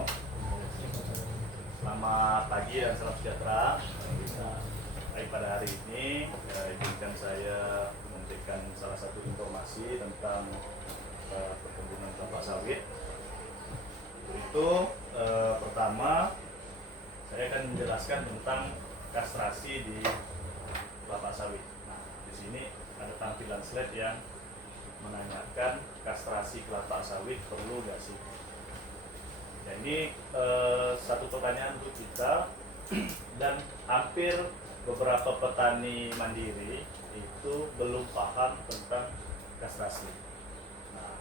Assalamualaikum. Selamat pagi dan salam sejahtera. Baik, pada hari ini izinkan saya memberikan salah satu informasi tentang perkebunan kelapa sawit. Itu pertama saya akan menjelaskan tentang kastrasi di kelapa sawit. Nah, di sini ada tampilan slide yang menanyakan kastrasi kelapa sawit perlu nggak sih? Ya, ini satu pertanyaan untuk kita dan hampir beberapa petani mandiri itu belum paham tentang kastrasi. Nah,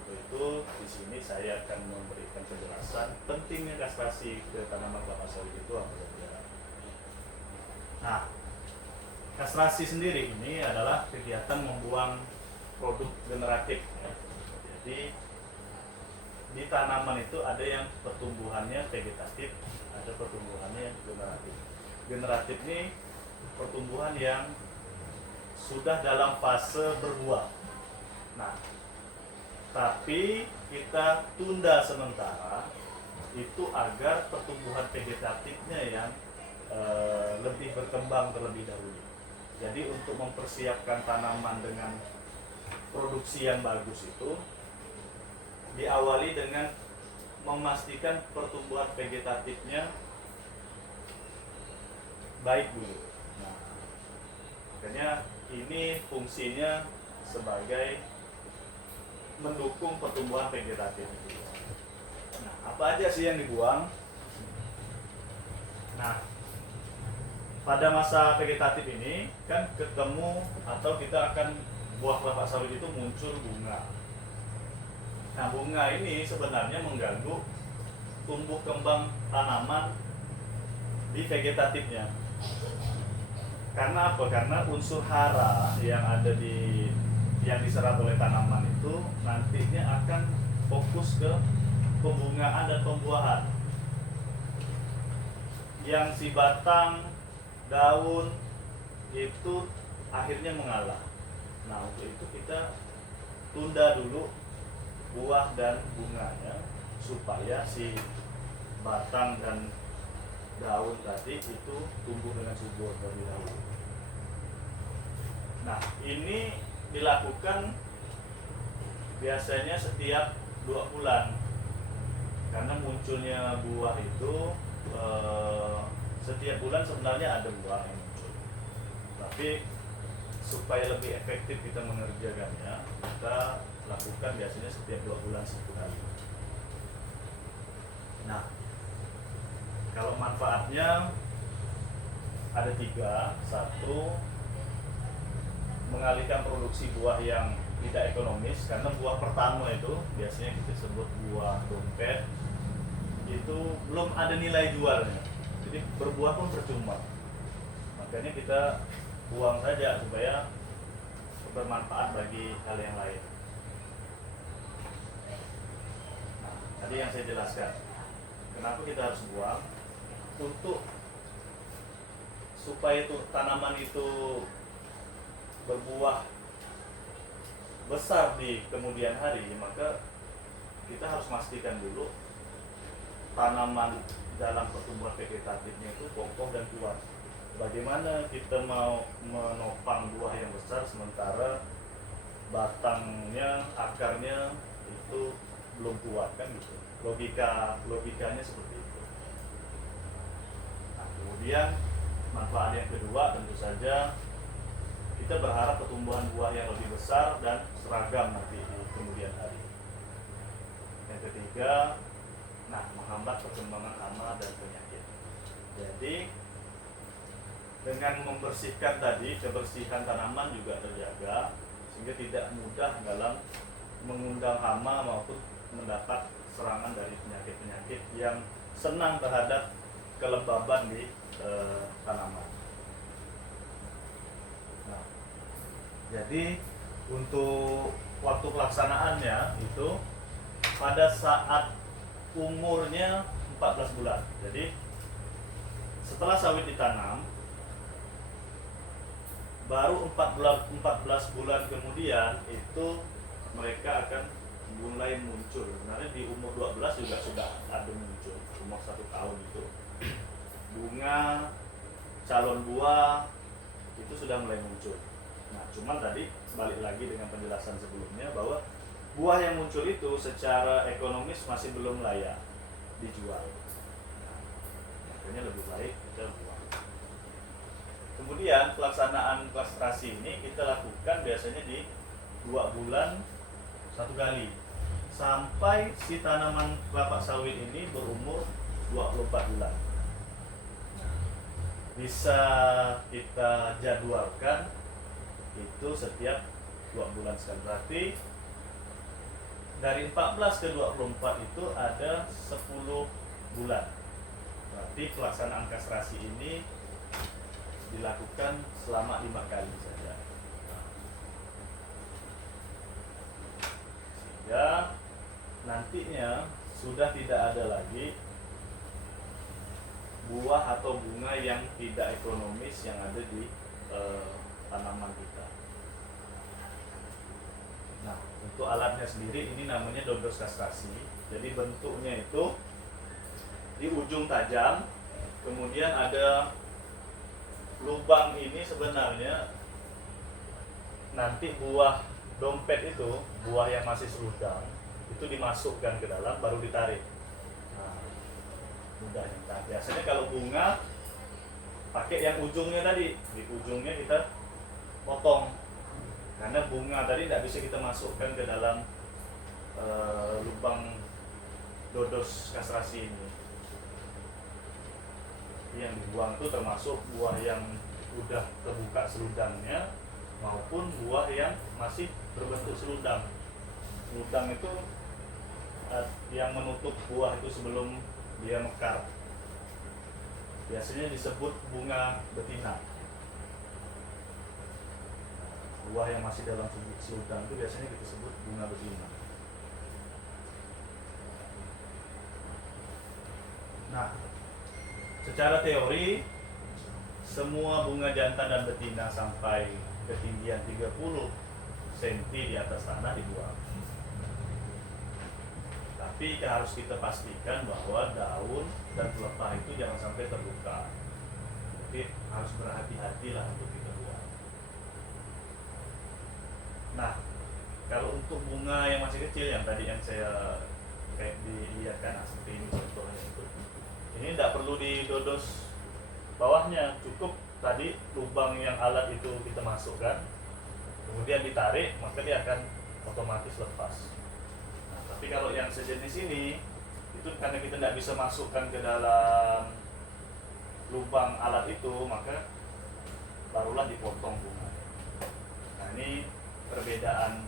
untuk itu di sini saya akan memberikan penjelasan pentingnya kastrasi ke tanaman kelapa sawit itu apa saja. Nah, kastrasi sendiri ini adalah kegiatan membuang produk generatif. Ya. Jadi di tanaman itu ada yang pertumbuhannya vegetatif, ada pertumbuhannya yang generatif. Generatif ini pertumbuhan yang sudah dalam fase berbuah. Nah, tapi kita tunda sementara itu agar pertumbuhan vegetatifnya yang lebih berkembang terlebih dahulu. Jadi untuk mempersiapkan tanaman dengan produksi yang bagus itu diawali dengan memastikan pertumbuhan vegetatifnya baik dulu. Nah, makanya ini fungsinya sebagai mendukung pertumbuhan vegetatif. Nah, apa aja sih yang dibuang? Nah, pada masa vegetatif ini kan ketemu atau kita akan buah kelapa sawit itu muncul bunga. Nah, bunga ini sebenarnya mengganggu tumbuh kembang tanaman di vegetatifnya. Karena apa? Karena unsur hara yang ada yang diserap oleh tanaman itu nantinya akan fokus ke pembungaan dan pembuahan. Yang si batang, daun itu akhirnya mengalah. Nah, untuk itu kita tunda dulu buah dan bunganya supaya si batang dan daun tadi itu tumbuh dengan subur terlebih dahulu. Nah, ini dilakukan biasanya setiap 2 bulan karena munculnya buah itu setiap bulan sebenarnya ada buah yang muncul, tapi supaya lebih efektif kita mengerjakannya, kita lakukan biasanya setiap 2 bulan 1 kali. Nah, kalau manfaatnya ada 3. 1, mengalihkan produksi buah yang tidak ekonomis, karena buah pertama itu biasanya kita sebut buah dompet itu belum ada nilai jualnya, jadi berbuah pun percuma. Makanya kita buang saja supaya bermanfaat bagi hal yang lain. Nah, tadi yang saya jelaskan, kenapa kita harus buang, untuk supaya tanaman itu berbuah besar di kemudian hari, maka kita harus pastikan dulu tanaman dalam pertumbuhan vegetatifnya itu kokoh dan kuat. Bagaimana kita mau menopang buah yang besar sementara batangnya, akarnya itu belum kuat, kan gitu. Logikanya seperti itu. Nah, kemudian manfaat yang kedua tentu saja kita berharap pertumbuhan buah yang lebih besar dan seragam nanti di kemudian hari. Yang ketiga, menghambat perkembangan hama dan penyakit. Jadi dengan membersihkan tadi, kebersihan tanaman juga terjaga sehingga tidak mudah dalam mengundang hama maupun mendapat serangan dari penyakit-penyakit yang senang terhadap kelembaban di tanaman. Nah, jadi untuk waktu pelaksanaannya itu pada saat umurnya 14 bulan. Jadi setelah sawit ditanam, baru 14 bulan kemudian itu mereka akan mulai muncul. Sebenarnya di umur 12 juga sudah ada 1 tahun itu bunga calon buah itu sudah mulai muncul. Nah, cuman tadi balik lagi dengan penjelasan sebelumnya bahwa buah yang muncul itu secara ekonomis masih belum layak dijual. Nah, makanya lebih baik kita buang. Kemudian pelaksanaan klastrasi ini kita lakukan biasanya di 2 bulan 1 kali sampai si tanaman kelapa sawit ini berumur 24 bulan. Bisa kita jadwalkan itu setiap 2 bulan sekali. Berarti dari 14 ke 24 itu ada 10 bulan. Berarti pelaksanaan kastrasi ini dilakukan selama 5 kali saja. Sehingga nantinya sudah tidak ada lagi buah atau bunga yang tidak ekonomis yang ada di tanaman kita. Nah, untuk alatnya sendiri ini namanya dodos kastrasi. Jadi bentuknya itu di ujung tajam, kemudian ada lubang ini sebenarnya nanti buah dompet itu, buah yang masih seludang itu dimasukkan ke dalam baru ditarik. Nah, mudahnya. Nah, biasanya kalau bunga pakai yang ujungnya tadi, di ujungnya kita potong karena bunga tadi tidak bisa kita masukkan ke dalam lubang dodos kastrasi ini. Yang dibuang itu termasuk buah yang udah terbuka seludangnya maupun buah yang masih berbentuk seludang. Seludang itu yang menutup buah itu sebelum dia mekar. Biasanya disebut bunga betina. Buah yang masih dalam seludang itu biasanya kita sebut bunga betina. Nah, secara teori semua bunga jantan dan betina sampai ketinggian 30 cm di atas tanah dibuang. Tapi harus kita pastikan bahwa daun dan pelepah itu jangan sampai terluka. Jadi harus berhati-hatilah untuk kita buang. Nah, kalau untuk bunga yang masih kecil yang tadi yang saya kayak dilihatkan seperti ini contohnya itu, ini tidak perlu didodos bawahnya, cukup tadi lubang yang alat itu kita masukkan, kemudian ditarik, maka dia akan otomatis lepas. Nah, tapi kalau yang sejenis ini, itu karena kita tidak bisa masukkan ke dalam lubang alat itu, maka barulah dipotong bunga. Nah, ini perbedaan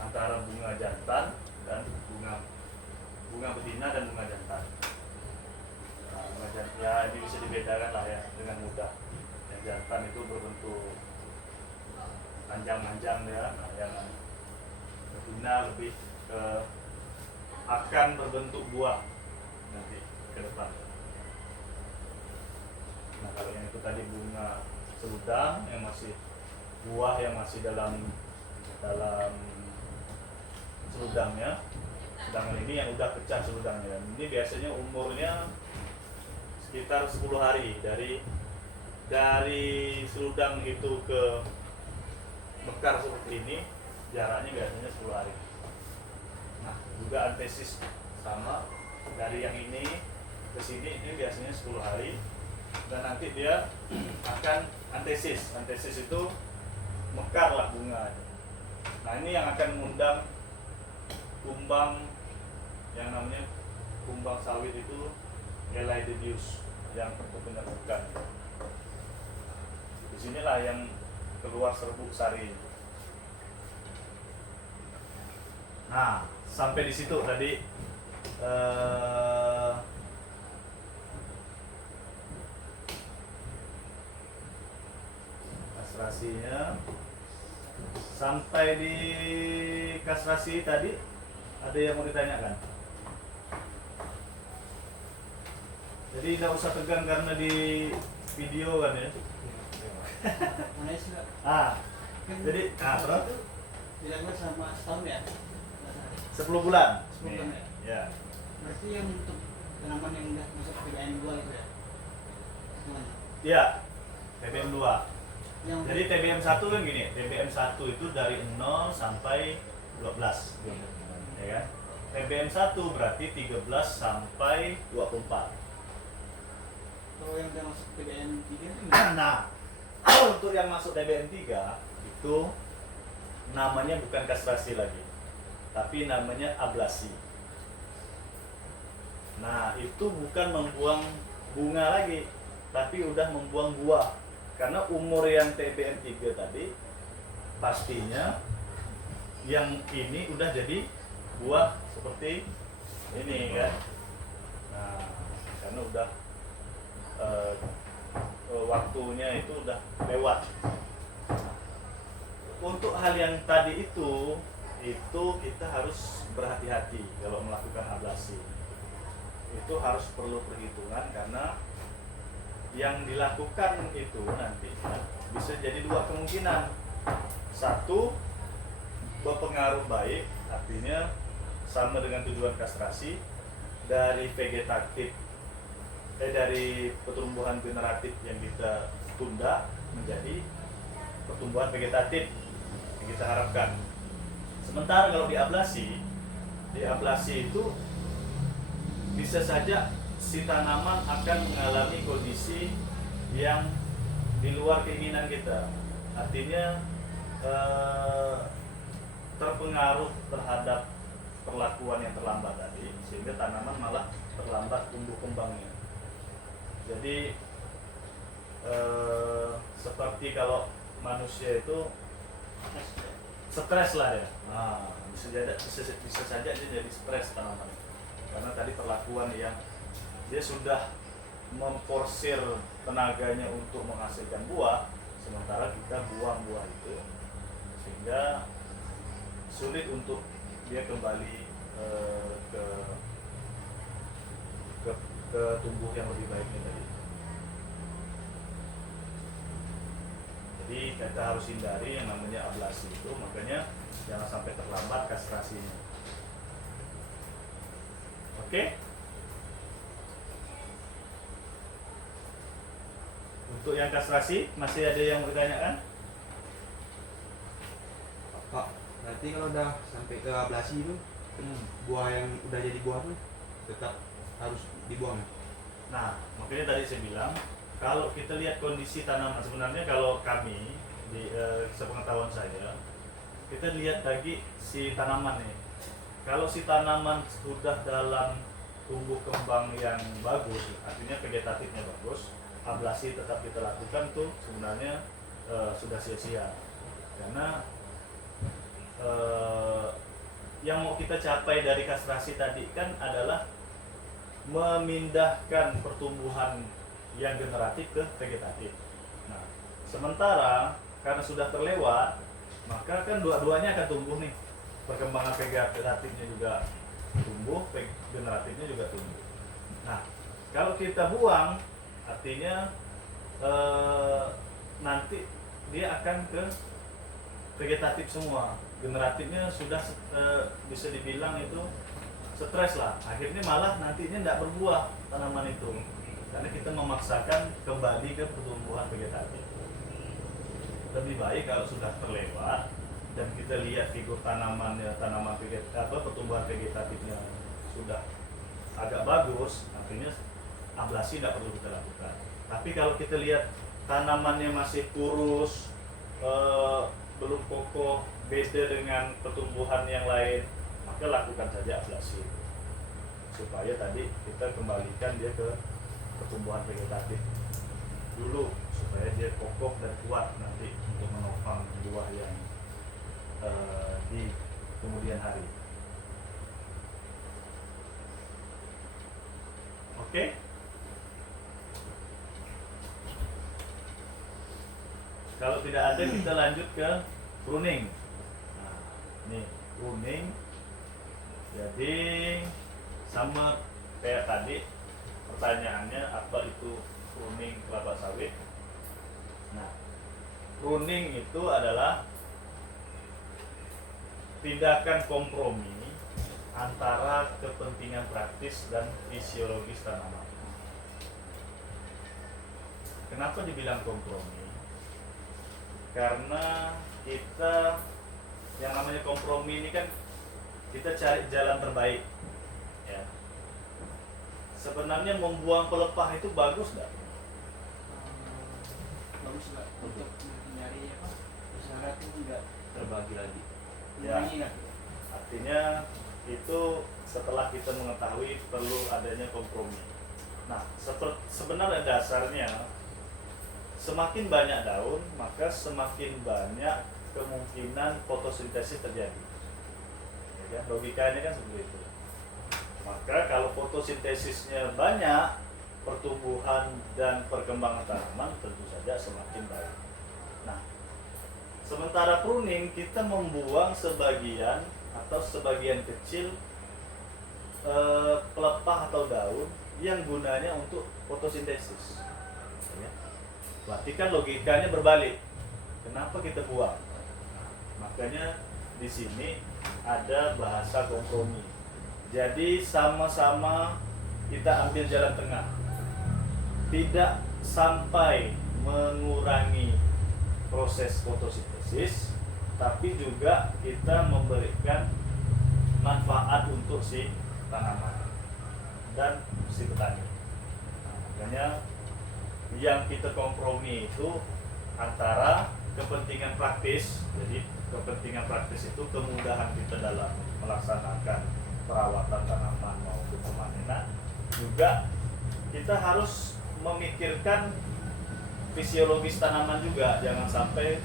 antara bunga jantan dan bunga betina dan bunga jantan. Nah, bunga jantan ya ini bisa dibedakan lah ya dengan mudah. Yang jantan itu berbentuk panjang-panjang ya, nah, yang betina lebih akan berbentuk buah nanti ke depan. Nah, kalau yang itu tadi bunga seludang yang masih buah yang masih dalam seludangnya, sedangkan ini yang udah pecah seludangnya. Ini biasanya umurnya sekitar 10 hari dari seludang itu ke mekar seperti ini, jaraknya biasanya 10 hari. Nah, juga antesis sama, dari yang ini ke sini ini biasanya 10 hari, dan nanti dia akan antesis itu mekar lah bunga. Nah, ini yang akan mengundang kumbang yang namanya kumbang sawit itu Elaidedius yang benar bukan. Di sinilah yang keluar serbuk sari. Nah, sampai di situ tadi kastrasinya. Sampai di kastrasi tadi ada yang mau ditanyakan? Jadi tidak usah tegang karena di video kan ya. Jadi terus dilakukan sama setahun ya? 10 bulan. 10 bulan ya? Ya. Berarti yang untuk tanaman yang udah masuk PBN 2 itu ya. Gimana? Iya, TBM 2. Yang Jadi TBM 1 kan gini, TBM 1 itu dari 0 sampai 12. Ya kan? TBM 1 berarti 13 sampai 24. kalau yang udah masuk PBN 3 itu gimana? Nah, untuk yang masuk TBM 3 itu namanya bukan kastrasi lagi, tapi namanya ablasi. Nah, itu bukan membuang bunga lagi, tapi udah membuang buah. Karena umur yang TBM 3 tadi pastinya yang ini udah jadi buah seperti ini kan. Nah, karena udah waktunya itu udah lewat. Untuk hal yang tadi itu kita harus berhati-hati kalau melakukan ablasi. Itu harus perlu perhitungan karena yang dilakukan itu nantinya bisa jadi dua kemungkinan. Satu, berpengaruh baik, artinya sama dengan tujuan kastrasi dari vegetatif dari pertumbuhan generatif yang kita tunda menjadi pertumbuhan vegetatif yang kita harapkan. Sementara kalau diablasi itu bisa saja si tanaman akan mengalami kondisi yang di luar keinginan kita. Artinya terpengaruh terhadap perlakuan yang terlambat tadi, sehingga tanaman malah terlambat tumbuh kembangnya. Jadi seperti kalau manusia itu stres lah ya. Nah, bisa saja dia jadi stres tanaman. Karena tadi perlakuan yang dia sudah memforsir tenaganya untuk menghasilkan buah, sementara kita buang buah itu, sehingga sulit untuk dia kembali ke tumbuh yang lebih baiknya tadi. Jadi kita harus hindari yang namanya ablasi itu, makanya jangan sampai terlambat kastrasinya. Oke? Untuk yang kastrasi masih ada yang mau ditanyakan? Pak, berarti kalau udah sampai ke ablasi itu buah yang udah jadi buah tuh tetap harus dibuang. Nah, makanya tadi saya bilang kalau kita lihat kondisi tanaman, sebenarnya kalau kami di sepengetahuan saya, kita lihat lagi si tanaman nih. Kalau si tanaman sudah dalam tumbuh kembang yang bagus, artinya vegetatifnya bagus, ablasi tetap kita lakukan tuh sebenarnya sudah sia-sia. Karena yang mau kita capai dari kastrasi tadi kan adalah memindahkan pertumbuhan yang generatif ke vegetatif. Nah, sementara karena sudah terlewat, maka kan dua-duanya akan tumbuh nih. Perkembangan vegetatifnya juga tumbuh, generatifnya juga tumbuh. Nah, kalau kita buang, artinya nanti dia akan ke vegetatif semua. Generatifnya sudah bisa dibilang itu stres lah. Akhirnya malah nantinya tidak berbuah tanaman itu, karena kita memaksakan kembali ke pertumbuhan vegetatif. Lebih baik kalau sudah terlewat dan kita lihat figur tanamannya, pertumbuhan vegetatifnya sudah agak bagus, artinya ablasi tidak perlu kita lakukan. Tapi kalau kita lihat tanamannya masih kurus, belum kokoh, beda dengan pertumbuhan yang lain, maka lakukan saja ablasi supaya tadi kita kembalikan dia ke pertumbuhan vegetatif dulu, supaya dia kokoh dan kuat nanti untuk menopang buah yang di kemudian hari. Oke? Kalau tidak ada, kita lanjut ke pruning. Nah, ini pruning. Jadi sama kayak tadi, pertanyaannya apa itu pruning kelapa sawit. Nah, pruning itu adalah tindakan kompromi antara kepentingan praktis dan fisiologis tanaman. Kenapa dibilang kompromi? Karena kita yang namanya kompromi ini kan kita cari jalan terbaik. Ya. Sebenarnya membuang pelepah itu bagus nggak? Bagus nggak untuk mencari apa? Usaha itu enggak Terbagi lagi. Ya. mengurangi nggak? Artinya itu setelah kita mengetahui perlu adanya kompromi. Nah, sebenarnya dasarnya semakin banyak daun, maka semakin banyak kemungkinan fotosintesis terjadi. Ya kan? Logikanya kan seperti itu. Maka kalau fotosintesisnya banyak, pertumbuhan dan perkembangan tanaman tentu saja semakin baik. Nah, sementara pruning kita membuang sebagian atau sebagian kecil pelepah atau daun yang gunanya untuk fotosintesis. Ya. Berarti kan logikanya berbalik. Kenapa kita buang? Makanya di sini ada bahasa kompromi. Jadi sama-sama kita ambil jalan tengah. Tidak sampai mengurangi proses fotosintesis, tapi juga kita memberikan manfaat untuk si tanaman dan si petani. Nah, makanya yang kita kompromi itu antara kepentingan praktis, jadi kepentingan praktis itu kemudahan kita dalam melaksanakan perawatan tanaman maupun pemanenan, juga kita harus memikirkan fisiologis tanaman juga, jangan sampai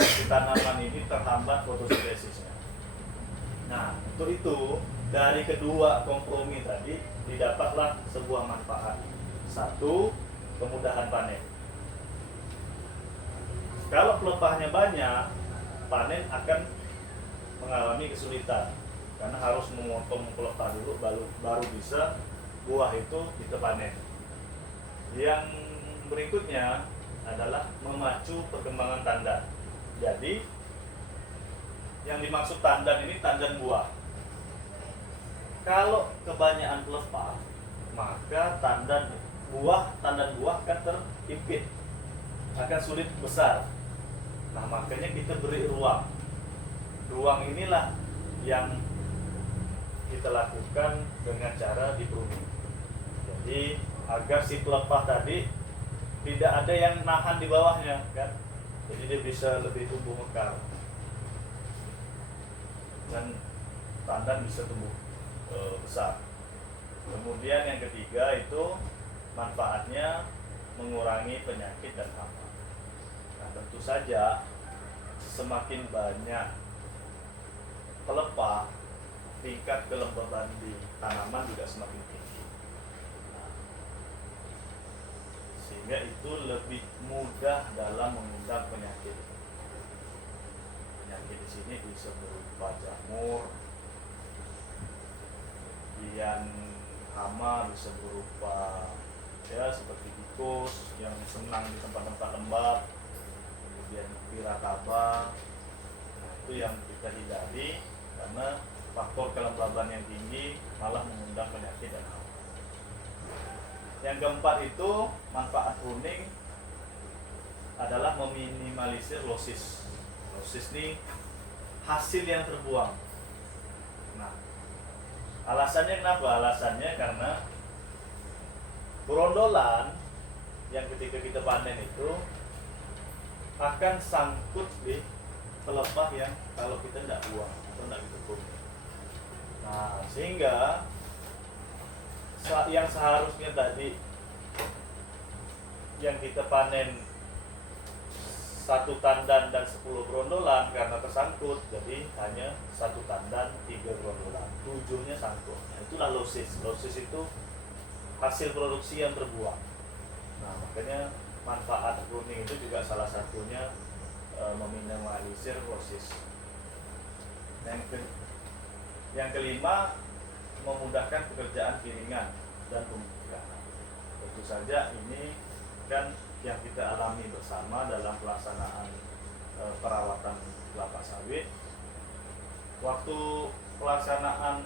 si tanaman ini terhambat fotosintesisnya. Nah, untuk itu dari kedua kompromi tadi didapatlah sebuah manfaat. Satu, kemudahan panen. Kalau pelepahnya banyak, panen akan mengalami kesulitan karena harus memotong pelepah dulu baru bisa buah itu kita panen. Yang berikutnya adalah memacu perkembangan tandan. Jadi yang dimaksud tandan ini tandan buah. Kalau kebanyakan pelepah, maka tandan buah akan terimpit, akan sulit besar. Nah, makanya kita beri ruang. Ruang inilah yang kita lakukan dengan cara di pruning. Jadi agar si pelepah tadi tidak ada yang nahan di bawahnya, kan? Jadi dia bisa lebih tumbuh mekar dan tandan bisa tumbuh besar. Kemudian yang ketiga itu manfaatnya mengurangi penyakit dan hama. Nah, tentu saja semakin banyak pelepah, tingkat kelembaban di tanaman juga semakin tinggi. Nah, sehingga itu lebih mudah dalam mengundang penyakit. Penyakit di sini bisa berupa jamur, kemudian hama bisa berupa ya seperti tikus yang senang di tempat-tempat lembab, kemudian pirakaba. Nah, itu yang kita hindari karena faktor kelembaban yang tinggi malah mengundang penyakit dan hama. Yang keempat itu manfaat pruning adalah meminimalisir losis. Losis ini hasil yang terbuang. Nah, alasannya kenapa? Alasannya karena berondolan yang ketika kita panen itu akan sangkut di pelepah yang kalau kita tidak buang atau tidak kita pruning. Nah, sehingga yang seharusnya tadi yang kita panen 1 tandan dan 10 berondolan karena tersangkut, jadi hanya 1 tandan 3 berondolan, 7-nya sangkut. Nah, itulah losis. Losis itu hasil produksi yang terbuang. Nah, makanya manfaat pruning itu juga salah satunya meminimalisir losis. Yang kelima, memudahkan pekerjaan piringan dan pemupukan. Tentu saja ini kan yang kita alami bersama dalam pelaksanaan perawatan kelapa sawit. Waktu pelaksanaan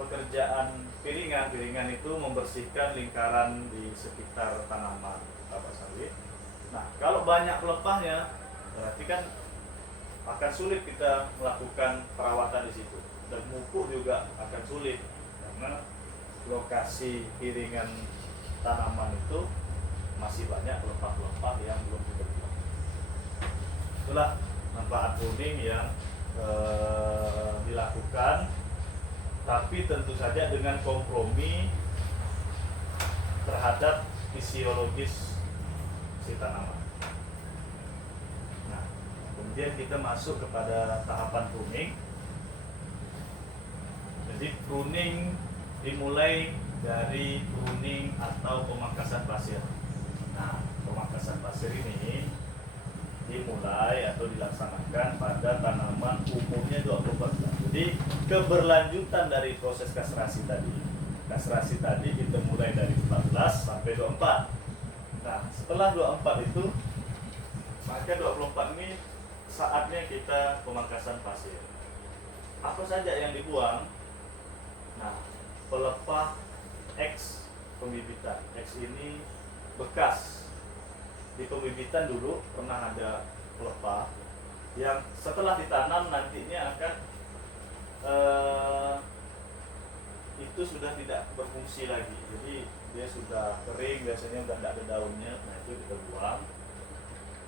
pekerjaan piringan. Piringan itu membersihkan lingkaran di sekitar tanaman kelapa sawit. Nah, kalau banyak pelepahnya, berarti kan akan sulit kita melakukan perawatan di situ, dan pupuk juga akan sulit karena lokasi piringan tanaman itu masih banyak pelepah-pelepah yang belum kita buang. Itulah manfaat pruning yang dilakukan, tapi tentu saja dengan kompromi terhadap fisiologis si tanaman. Nah, kemudian kita masuk kepada tahapan pruning. Jadi pruning dimulai dari pruning atau pemangkasan pasir. Nah, pemangkasan pasir ini dimulai atau dilaksanakan pada tanaman umurnya 24 bulan. Jadi keberlanjutan dari proses kastrasi tadi. Kastrasi tadi kita mulai dari 14 sampai 24. Nah, setelah 24 itu, maka 24 ini saatnya kita pemangkasan pasir. Apa saja yang dibuang? Nah, pelepah X pembibitan. X ini bekas. Di pembibitan dulu pernah ada pelepah yang setelah ditanam nantinya akan itu sudah tidak berfungsi lagi. Jadi dia sudah kering, biasanya sudah tidak ada daunnya. Nah, itu kita buang.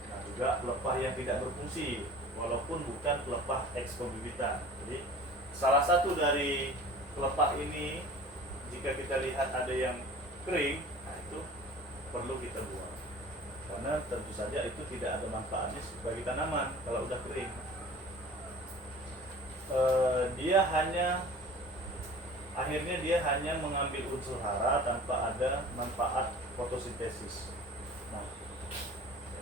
Nah, juga pelepah yang tidak berfungsi walaupun bukan pelepah X pembibitan. Jadi salah satu dari pelepah ini, jika kita lihat ada yang kering, nah itu perlu kita buang. Karena tentu saja itu tidak ada manfaatnya bagi tanaman kalau udah kering. Akhirnya dia hanya mengambil unsur hara tanpa ada manfaat fotosintesis. Nah,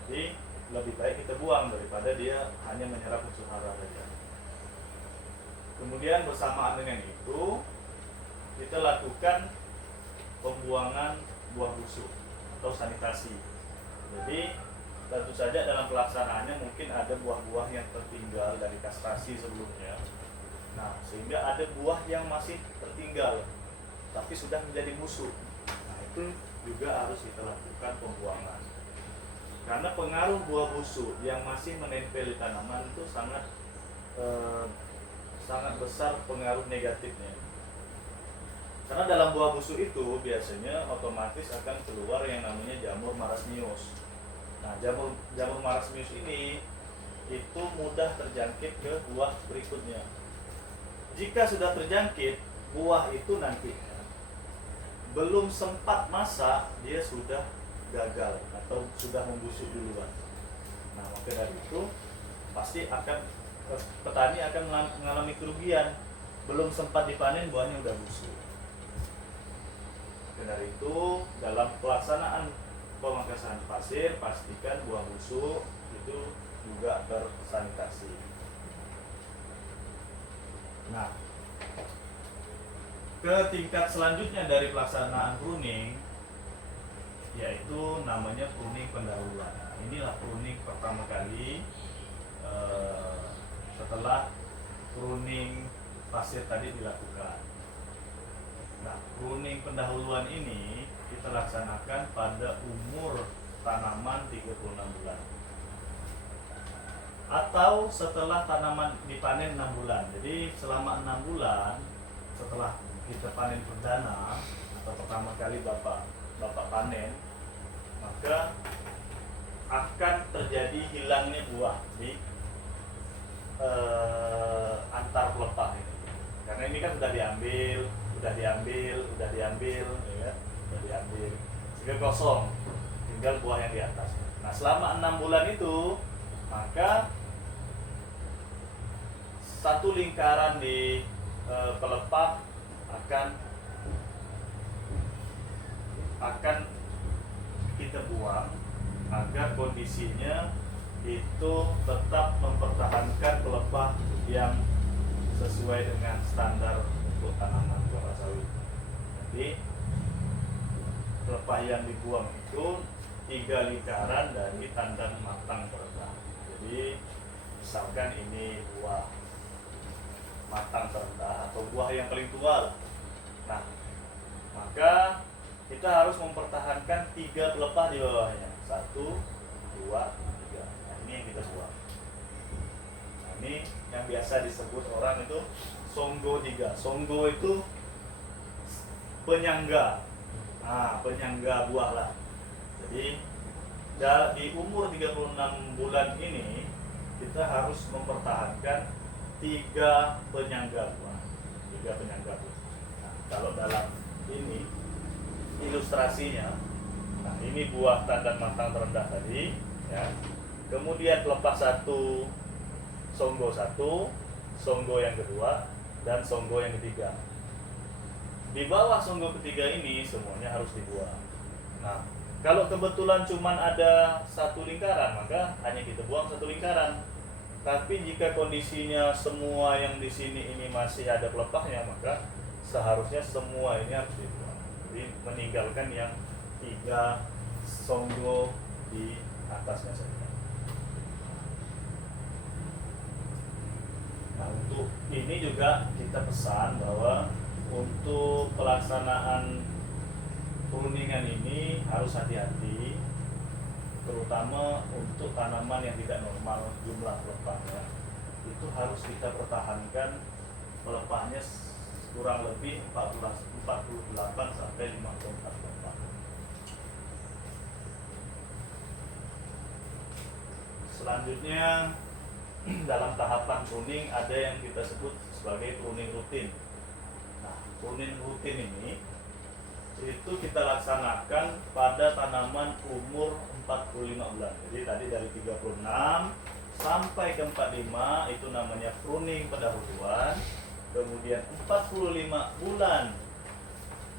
jadi lebih baik kita buang daripada dia hanya menyerap unsur hara saja. Kemudian bersamaan dengan itu kita lakukan pembuangan buah busuk atau sanitasi. Jadi tentu saja dalam pelaksanaannya mungkin ada buah-buah yang tertinggal dari kastrasi sebelumnya. Nah, sehingga ada buah yang masih tertinggal tapi sudah menjadi busuk. Nah, itu juga harus kita lakukan pembuangan. Karena pengaruh buah busuk yang masih menempel di tanaman itu sangat besar pengaruh negatifnya. Karena dalam buah busuk itu biasanya otomatis akan keluar yang namanya jamur marasmius. Nah, jamur marasmius ini itu mudah terjangkit ke buah berikutnya. Jika sudah terjangkit, buah itu nantinya belum sempat masak, dia sudah gagal atau sudah membusuk duluan. Nah, maka dari itu pasti petani akan mengalami kerugian. Belum sempat dipanen, buahnya udah busuk. Dari itu, dalam pelaksanaan pemangkasan pasir, pastikan buah busuk itu juga tersanitasi. Nah, ke tingkat selanjutnya dari pelaksanaan pruning, yaitu namanya pruning pendahuluan. Inilah pruning pertama kali setelah pruning pasir tadi dilakukan. Nah, pruning pendahuluan ini kita laksanakan pada umur tanaman 36 bulan. Atau setelah tanaman dipanen 6 bulan. Jadi selama 6 bulan setelah kita panen perdana atau pertama kali Bapak panen, maka akan terjadi hilangnya buah di antar pelepah ini. Karena ini kan sudah diambil, ya, sehingga kosong, tinggal buah yang di atas. Nah, selama 6 bulan itu, maka satu lingkaran di pelepah akan kita buang agar kondisinya itu tetap mempertahankan pelepah yang sesuai dengan standar untuk tanaman kelapa sawit. Jadi pelepah yang dibuang itu 3 lingkaran dari tandan matang terendah. Jadi misalkan ini buah matang terendah atau buah yang paling tua. Nah, maka kita harus mempertahankan 3 pelepah di bawahnya. 1, 2, 3. Nah, ini yang kita buang. Nah, ini yang biasa disebut orang itu songgo 3. Songgo itu penyangga. Nah, penyangga buah lah. Jadi di umur 36 bulan ini kita harus mempertahankan 3 penyangga buah. 3 penyangga buah. Nah, kalau dalam ini ilustrasinya, nah ini buah tandan matang terendah tadi, ya. Kemudian pelepah 1, songgo 1, songgo yang kedua, dan songgo yang ketiga. Di bawah songgo ketiga ini semuanya harus dibuang. Nah, kalau kebetulan cuman ada 1 lingkaran, maka hanya kita buang 1 lingkaran. Tapi jika kondisinya semua yang di sini ini masih ada pelepahnya, maka seharusnya semua ini harus dibuang. Jadi meninggalkan yang 3 songgo di atasnya saja. Nah, untuk ini juga kita pesan bahwa untuk pelaksanaan pruningan ini harus hati-hati, terutama untuk tanaman yang tidak normal jumlah pelepahnya. Itu harus kita pertahankan pelepahnya kurang lebih 48 sampai 54 pelepah. Selanjutnya dalam tahapan pruning ada yang kita sebut sebagai pruning rutin. Nah, pruning rutin ini itu kita laksanakan pada tanaman umur 45 bulan. Jadi tadi dari 36 sampai ke 45 itu namanya pruning pendahuluan. Kemudian 45 bulan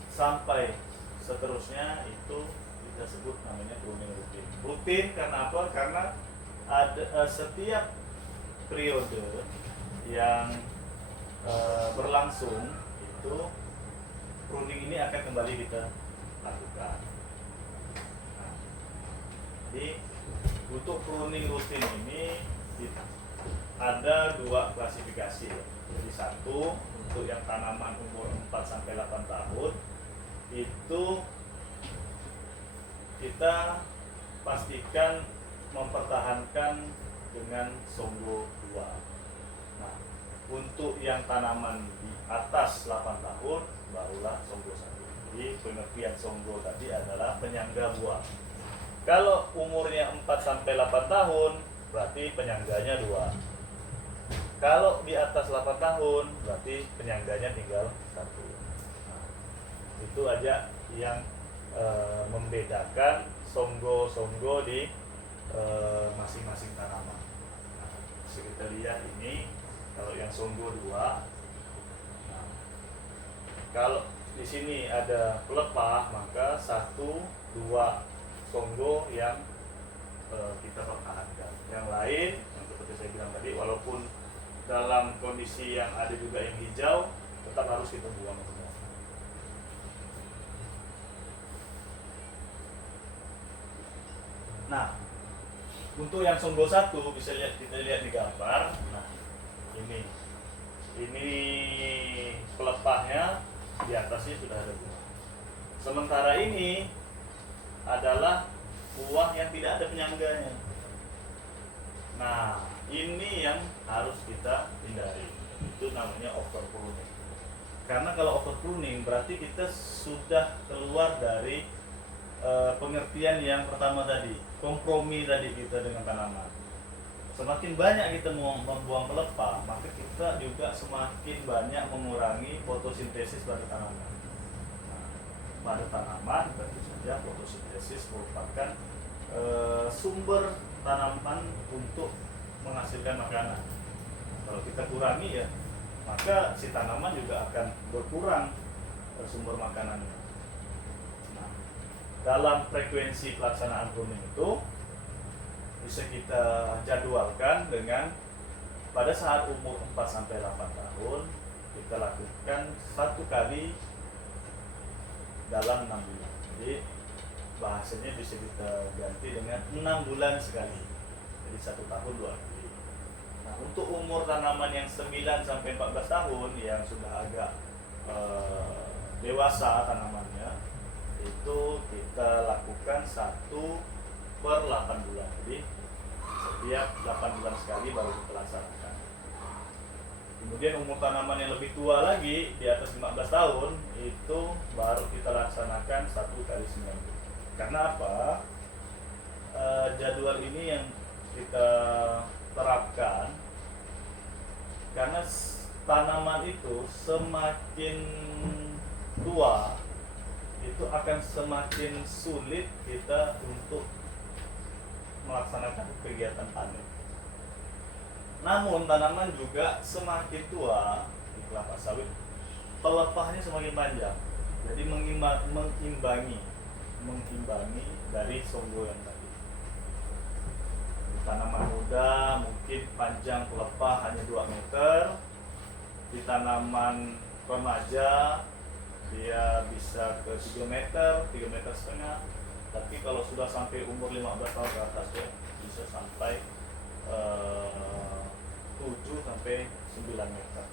sampai seterusnya itu kita sebut namanya pruning rutin. Rutin karena apa? Karena ada setiap periode yang berlangsung itu pruning ini akan kembali kita lakukan. Nah, jadi untuk pruning rutin ini ada 2 klasifikasi. Jadi 1 untuk yang tanaman umur 4 sampai 8 tahun itu kita pastikan mempertahankan dengan songgo 2. Nah, untuk yang tanaman di atas 8 tahun barulah songgo 1. Jadi pengertian songgo tadi adalah penyangga buah. Kalau umurnya 4 sampai 8 tahun berarti penyangganya 2. Kalau di atas 8 tahun berarti penyangganya tinggal 1. Nah, itu aja yang membedakan songgo-songgo di masing-masing tanaman. Nah, bisa kita lihat ini kalau yang songgo 2. Nah, kalau di sini ada pelepah maka 1, 2 songgo yang kita pertahankan. Yang lain seperti saya bilang tadi, walaupun dalam kondisi yang ada juga yang hijau, tetap harus kita buang semua. Nah, untuk yang songgo 1 bisa kita lihat di gambar. Nah, ini pelepahnya di atasnya sudah ada buah. Sementara ini adalah buah yang tidak ada penyangganya. Nah, ini yang harus kita hindari. Itu namanya overpruning. Karena kalau overpruning berarti kita sudah keluar dari pengertian yang pertama tadi, kompromi tadi kita dengan tanaman. Semakin banyak kita membuang pelepah, maka kita juga semakin banyak mengurangi fotosintesis pada tanaman. Nah, pada tanaman tentu saja fotosintesis merupakan sumber tanaman untuk menghasilkan makanan. Kalau kita kurangi ya, maka si tanaman juga akan berkurang sumber makanannya. Nah, dalam frekuensi pelaksanaan pruning itu bisa kita jadwalkan dengan pada saat umur 4 sampai 8 tahun kita lakukan 1 kali dalam 6 bulan. Jadi bahasanya bisa kita ganti dengan 6 bulan sekali. Jadi 1 tahun 2 kali. Nah, untuk umur tanaman yang 9 sampai 14 tahun yang sudah agak dewasa tanamannya itu kita lakukan 1/8 bulan. Jadi setiap 8 bulan sekali baru kita laksanakan. Kemudian umur tanaman yang lebih tua lagi di atas 15 tahun itu baru kita laksanakan 1 kali seminggu. Karena apa? Jadwal ini yang kita terapkan karena tanaman itu semakin tua itu akan semakin sulit kita untuk melaksanakan kegiatan panen. Namun tanaman juga semakin tua di kelapa sawit pelepahnya semakin panjang. Jadi mengimbangi dari songgo yang tadi. Di tanaman muda mungkin panjang pelepah hanya 2 meter. Di tanaman remaja dia bisa ke 3 meter, 3 meter setengah. Tapi kalau sudah sampai umur 15 tahun ke atas ya bisa sampai 7 sampai 9 meter.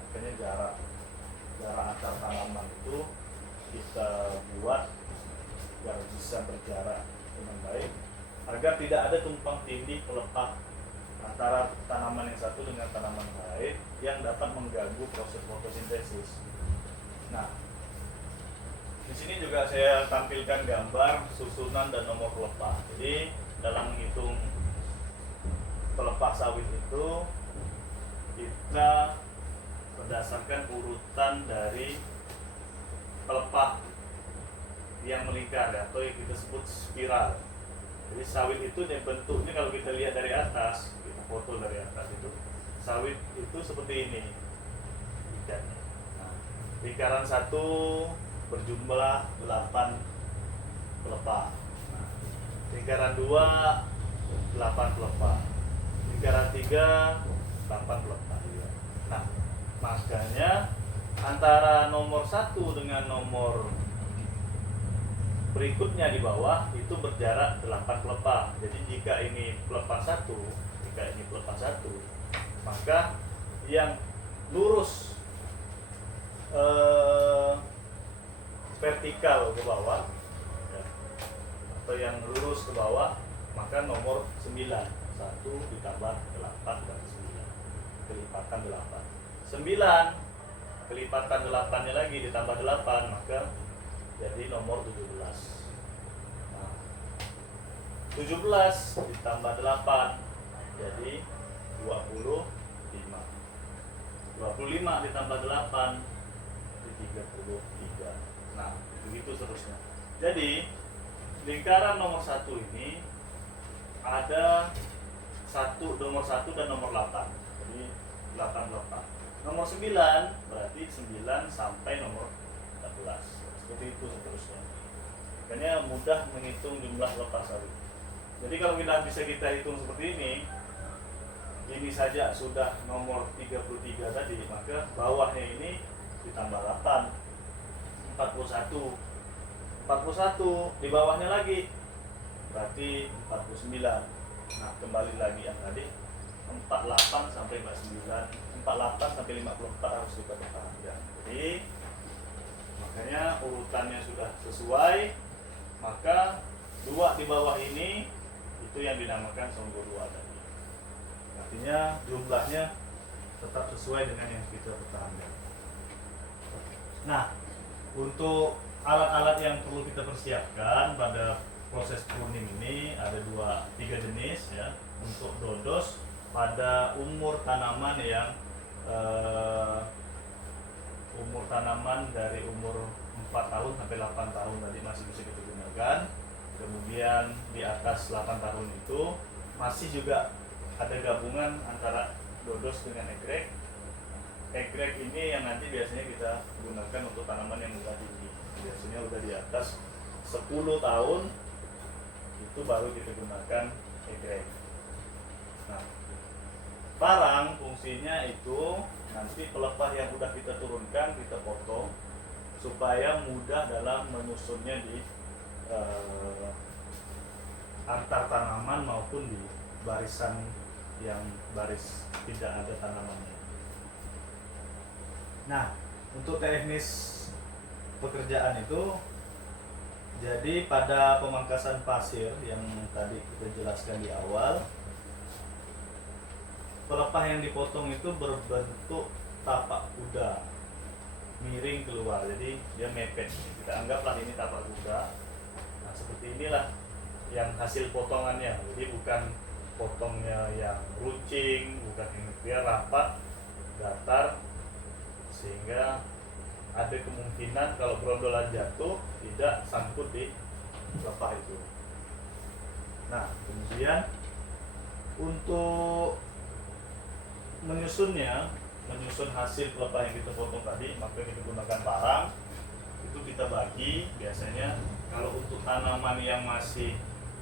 Makanya jarak antar tanaman itu kita buat agar bisa berjarak dengan baik agar tidak ada tumpang tindih pelepah antara tanaman yang satu dengan tanaman lain yang dapat mengganggu proses fotosintesis. Nah, di sini juga saya tampilkan gambar susunan dan nomor pelepah. Jadi dalam menghitung pelepah sawit itu kita berdasarkan urutan dari pelepah yang melingkar atau yang kita sebut spiral. Jadi sawit itu bentuknya kalau kita lihat dari atas, kita foto dari atas itu, sawit itu seperti ini. Nah, lingkaran 1 berjumlah 8 pelepah. Nah, lingkaran 2 8 pelepah. Lingkaran 3 8 pelepah. Nah, makanya antara nomor 1 dengan nomor berikutnya di bawah itu berjarak 8 pelepah. Jadi jika ini pelepah 1, maka yang lurus vertikal ke bawah ya, atau yang lurus ke bawah maka nomor 9. 1 ditambah 8 dan 9 kelipatan 8. 9 kelipatan 8 nya lagi ditambah 8 maka jadi nomor 17. Nah, 17 ditambah 8 jadi 25. 25 ditambah 8 jadi 33. Nah, begitu seterusnya. Jadi lingkaran nomor 1 ini ada nomor 1 dan nomor 8. Jadi 8 pelepah. Nomor 9 berarti 9 sampai nomor 14. Seperti itu seterusnya. Makanya mudah menghitung jumlah pelepah sawit. Jadi kalau bisa kita hitung seperti ini saja sudah nomor 33 tadi, maka bawahnya ini ditambah 8 41 di bawahnya lagi berarti 49. Nah, kembali lagi yang tadi 48 sampai 49, 48 sampai 54 harus kita pertahankan. Jadi makanya urutannya sudah sesuai, maka 2 di bawah ini itu yang dinamakan songgo 2 tadi. Artinya jumlahnya tetap sesuai dengan yang kita pertahankan. Nah, untuk alat-alat yang perlu kita persiapkan pada proses pruning ini ada 3 jenis ya. Untuk dodos pada umur tanaman yang umur tanaman dari umur 4 tahun sampai 8 tahun tadi masih bisa kita gunakan. Kemudian di atas 8 tahun itu masih juga ada gabungan antara dodos dengan egrek. Egrek ini yang nanti biasanya kita gunakan untuk tanaman yang udah tinggi. Biasanya udah di atas 10 tahun itu baru kita gunakan egrek. Nah, parang fungsinya itu nanti pelepah yang udah kita turunkan kita potong supaya mudah dalam menyusunnya di antar tanaman maupun di barisan yang baris tidak ada tanamannya. Nah, untuk teknis pekerjaan itu, jadi pada pemangkasan pasir yang tadi kita jelaskan di awal, pelepah yang dipotong itu berbentuk tapak kuda, miring keluar, jadi dia mepet. Kita anggaplah ini tapak kuda. Nah, seperti inilah yang hasil potongannya. Jadi bukan potongnya yang runcing, bukan ini, dia rapat, datar, sehingga ada kemungkinan kalau brondolan jatuh tidak sangkut di pelepah itu. Nah, kemudian untuk menyusun hasil pelepah yang kita potong tadi, maka kita gunakan parang. Itu kita bagi, biasanya kalau untuk tanaman yang masih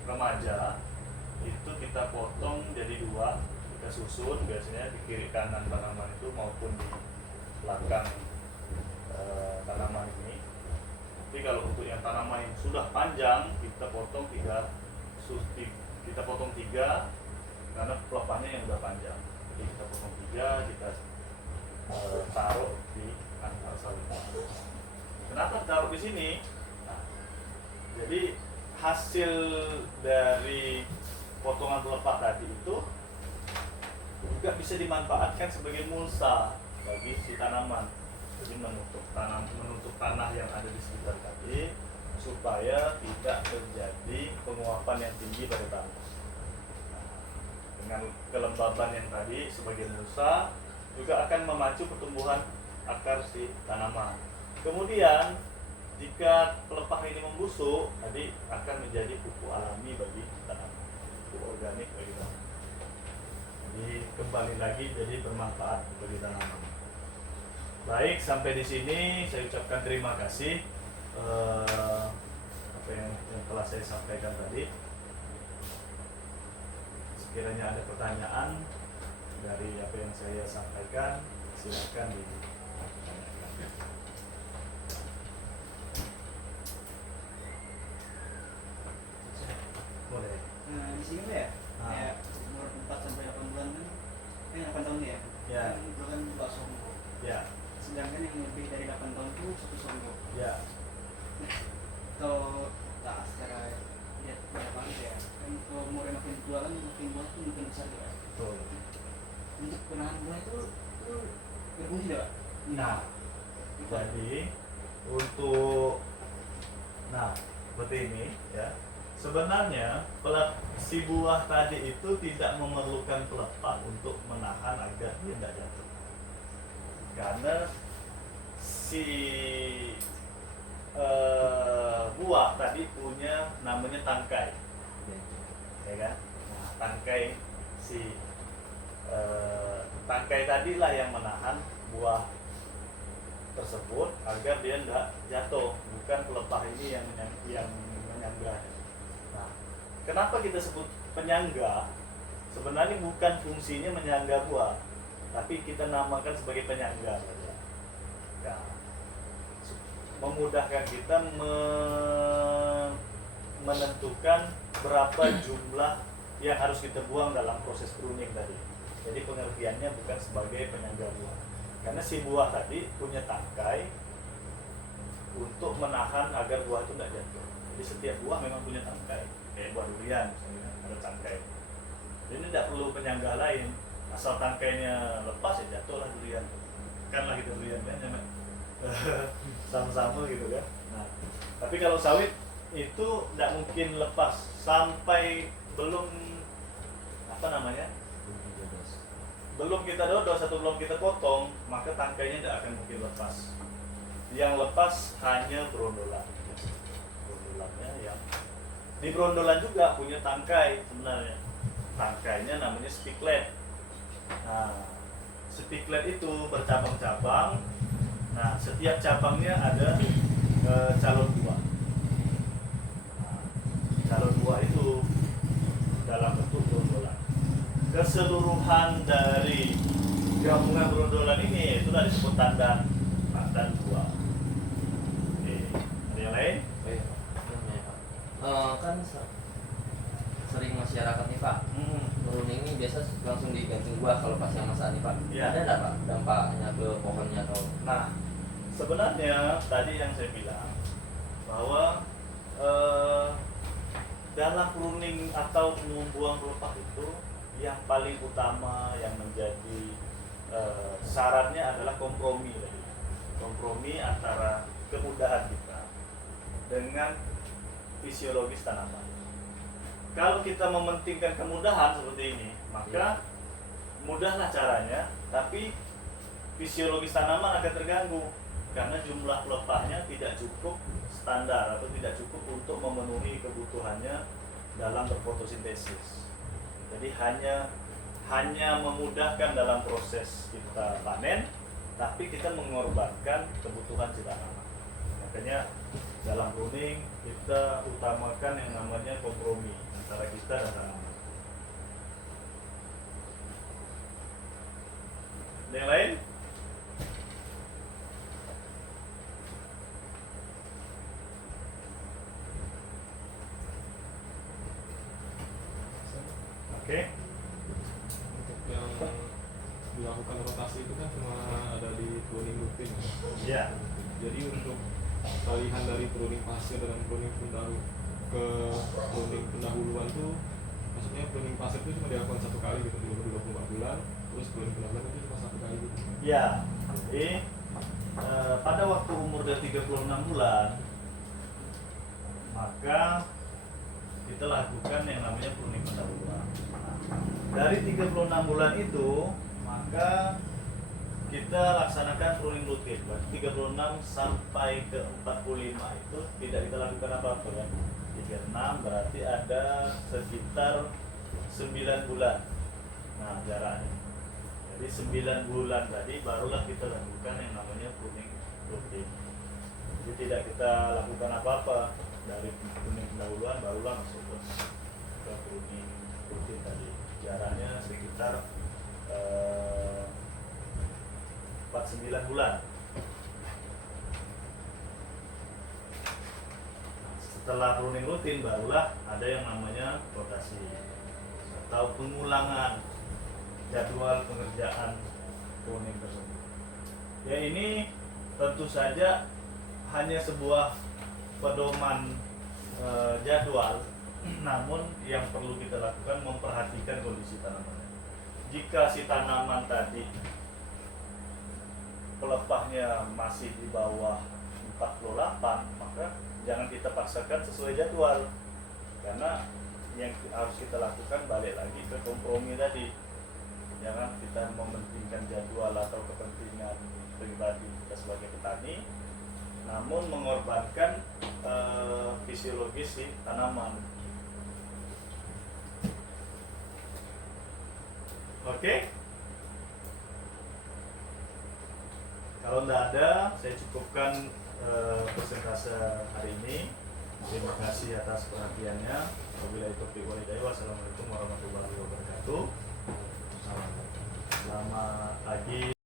remaja itu kita potong jadi 2, kita susun biasanya di kiri kanan tanaman itu maupun di belakang tanaman ini. Tapi kalau untuk yang tanaman yang sudah panjang kita potong 3, karena pelepahnya yang sudah panjang. Jadi kita potong 3, kita taruh di akar sawit. Kenapa taruh di sini? Nah, jadi hasil dari potongan pelepah tadi itu juga bisa dimanfaatkan sebagai mulsa bagi si tanaman. Jadi menutup tanah yang ada di sekitar tadi supaya tidak terjadi penguapan yang tinggi pada tanah. Nah, dengan kelembaban yang tadi sebagai mulsa juga akan memacu pertumbuhan akar si tanaman. Kemudian jika pelepah ini membusuk, tadi akan menjadi pupuk alami bagi tanaman, pupuk organik bagi tanaman. Jadi kembali lagi jadi bermanfaat bagi tanaman. Baik, sampai di sini saya ucapkan terima kasih apa yang telah saya sampaikan tadi. Sekiranya ada pertanyaan dari apa yang saya sampaikan, silakan ditanyakan. Boleh. Nah, di sini ya, kayak umur 4 sampai 8 bulan kan, 8 tahun ya. Ya. Kan bulan 2 songo. Ya. Sedangkan yang lebih dari 8 tahun itu 1 songo. Ya. Kalau tak secara lihat banyak banget ya, kan kalau umurnya makin tua kan makin buah tuh makin besar ya. Betul. Untuk penahan buah itu berfungsi tidak? Nah, jadi untuk seperti ini ya. Sebenarnya si buah tadi itu tidak memerlukan pelepah untuk menahan agar dia tidak jatuh. Karena si buah tadi punya namanya tangkai, ya kan? Nah, tangkai tangkai tadilah yang menahan buah tersebut agar dia tidak jatuh, bukan pelepah ini yang menyangga. Nah, kenapa kita sebut penyangga? Sebenarnya bukan fungsinya menyangga buah, tapi kita namakan sebagai penyangga saja. Nah, memudahkan kita menentukan berapa jumlah yang harus kita buang dalam proses pruning tadi. Jadi pengertiannya bukan sebagai penyangga buah, karena si buah tadi punya tangkai untuk menahan agar buah itu tidak jatuh. Jadi setiap buah memang punya tangkai, kayak buah durian misalnya ada tangkai. Jadi tidak perlu penyangga lain, asal tangkainya lepas ya jatuhlah durian. Kanlah kita durian kan, sama-sama gitu kan. Nah, tapi kalau sawit itu tidak mungkin lepas sampai belum belum kita dodos atau belum kita potong, maka tangkainya tidak akan mungkin lepas. Yang lepas hanya brondolan. Brondolannya yang di brondolan juga punya tangkai sebenarnya. Tangkainya namanya spiklet. Nah, spiklet itu bercabang-cabang. Nah, setiap cabangnya ada calon buah. Nah, calon buah itu dalam bentuk brondolan. Keseluruhan dari gabungan brondolan ini itulah disebut tandan buah. Oke, ada yang lain? Kan sering masyarakat nih Pak, pruning ini biasa langsung digantung buah kalau pas yang masa nih Pak. Ya. Ada nggak Pak dampaknya ke pohonnya atau? Nah, sebenarnya tadi yang saya bilang bahwa dalam pruning atau membuang pelepah itu yang paling utama yang menjadi syaratnya adalah kompromi tadi. Kompromi antara kemudahan kita dengan fisiologis tanaman. Kalau kita mementingkan kemudahan seperti ini, maka mudahlah caranya, tapi fisiologis tanaman akan terganggu karena jumlah pelepahnya tidak cukup standar atau tidak cukup untuk memenuhi kebutuhannya dalam berfotosintesis. Jadi hanya memudahkan dalam proses kita panen, tapi kita mengorbankan kebutuhan si tanaman. Makanya dalam pruning kita utamakan yang namanya kompromi antara kita dan tanaman. Ada yang lain? Oke. Untuk yang dilakukan rotasi itu kan cuma ada di pruning rutin. Ya. Jadi untuk palihan dari pruning pasir dan pruning ke pruning pendahuluan tuh, maksudnya pruning pasir itu cuma dilakukan satu kali gitu di umur 24 bulan, terus pruning pendahuluan itu cuma satu kali gitu. Ya. Jadi pada waktu umur dari 36 bulan maka kita lakukan yang namanya pruning pendahuluan. Dari 36 bulan itu maka kita laksanakan pruning rutin. 36 sampai ke 45 itu tidak kita lakukan apa-apa ya. 36 berarti ada sekitar 9 bulan. Nah, jaraknya. Jadi 9 bulan tadi barulah kita lakukan yang namanya pruning rutin. Jadi tidak kita lakukan apa-apa dari pruning pendahuluan barulah masuk ke pruning rutin tadi. Jaraknya sekitar 49 bulan. Setelah pruning rutin barulah ada yang namanya rotasi atau pengulangan jadwal pengerjaan pruning tersebut. Ya, ini tentu saja hanya sebuah pedoman jadwal, namun yang perlu kita lakukan memperhatikan kondisi tanaman. Jika si tanaman tadi pelepahnya masih di bawah 48, maka jangan kita paksakan sesuai jadwal, karena yang harus kita lakukan balik lagi ke kompromi tadi. Jangan kita mementingkan jadwal atau kepentingan pribadi kita sebagai petani, namun mengorbankan fisiologis si tanaman. Oke? Kalau tidak ada, saya cukupkan persentase hari ini. Terima kasih atas perhatiannya. Wabillahi taufiq wal hidayah. Wassalamualaikum warahmatullahi wabarakatuh. Selamat pagi.